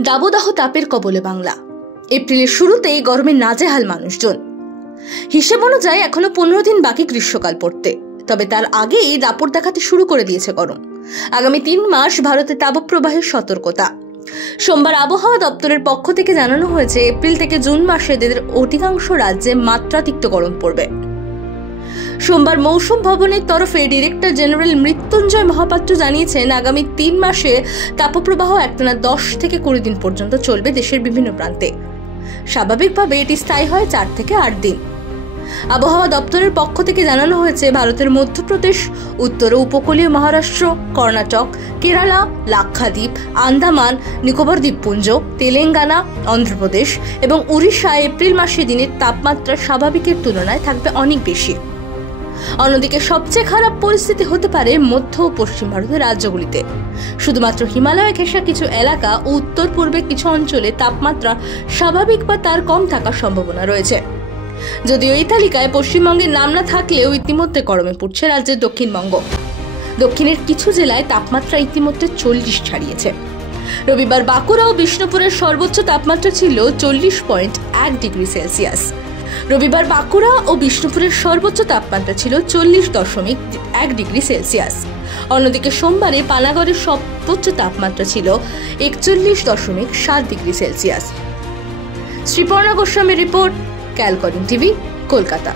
দাবদাহ তাপের কবলে বাংলা। এপ্রিলের শুরুতেই গরমে নাজেহাল মানুষজন। হিসেব অনুযায়ী এখনো 15 দিন বাকি গ্রীষ্মকাল পড়তে, তবে তার আগেই দাপট দেখাতে শুরু করে দিয়েছে গরম। আগামী 3 মাস ভারতে তাপপ্রবাহের সতর্কতা। সোমবার আবহাওয়া দপ্তরের পক্ষ থেকে জানানো হয়েছে, এপ্রিল থেকে জুন মাসে দেশের অধিকাংশ রাজ্যে মাত্রাতিরিক্ত গরম পড়বে। সোমবার মৌসুম ভবনের তরফে ডিরেক্টর জেনারেল মৃত্যুঞ্জয় মহাপাত্র জানিয়েছেন, আগামী 3 মাসে তাপপ্রবাহ একটানা 10 থেকে 20 দিন পর্যন্ত চলবে দেশের বিভিন্ন প্রান্তে। স্বাভাবিকভাবে এটি স্থায়ী হয় 4 থেকে 8 দিন। আবহাওয়া দপ্তরের পক্ষ থেকে জানানো হয়েছে, ভারতের মধ্যপ্রদেশ, উত্তর ও উপকূলীয় মহারাষ্ট্র, কর্ণাটক, কেরালা, লাক্ষাদ্বীপ, আন্দামান নিকোবর দ্বীপপুঞ্জ, তেলেঙ্গানা, অন্ধ্রপ্রদেশ এবং উড়িষ্যায় এপ্রিল মাসে দিনের তাপমাত্রা স্বাভাবিকের তুলনায় থাকবে অনেক বেশি। অন্যদিকে সবচেয়ে খারাপ পরিস্থিতি হতে পারে মধ্য ও পশ্চিম ভারতের রাজ্যগুলিতে। শুধুমাত্র হিমালয়ে ঘেঁষা কিছু এলাকা ও উত্তর পূর্বে কিছু অঞ্চলে তাপমাত্রা স্বাভাবিক বা তার কম থাকার সম্ভাবনা রয়েছে। যদিও এই তালিকায় পশ্চিমবঙ্গের নাম না থাকলেও ইতিমধ্যে গরমে পড়ছে রাজ্যের দক্ষিণবঙ্গ। দক্ষিণের কিছু জেলায় তাপমাত্রা ইতিমধ্যে 40 ছাড়িয়েছে। রবিবার বাঁকুড়া ও বিষ্ণুপুরের সর্বোচ্চ তাপমাত্রা ছিল 40.1 ডিগ্রি সেলসিয়াস। রবিবার বাঁকুড়া ও বিষ্ণুপুরের সর্বোচ্চ তাপমাত্রা ছিল 40.1 ডিগ্রি সেলসিয়াস। অন্যদিকে সোমবারে পানাগড়ের সর্বোচ্চ তাপমাত্রা ছিল 41.7 ডিগ্রি সেলসিয়াস। শ্রীপর্ণা গোস্বামীর রিপোর্ট, ক্যালকাটা টিভি, কলকাতা।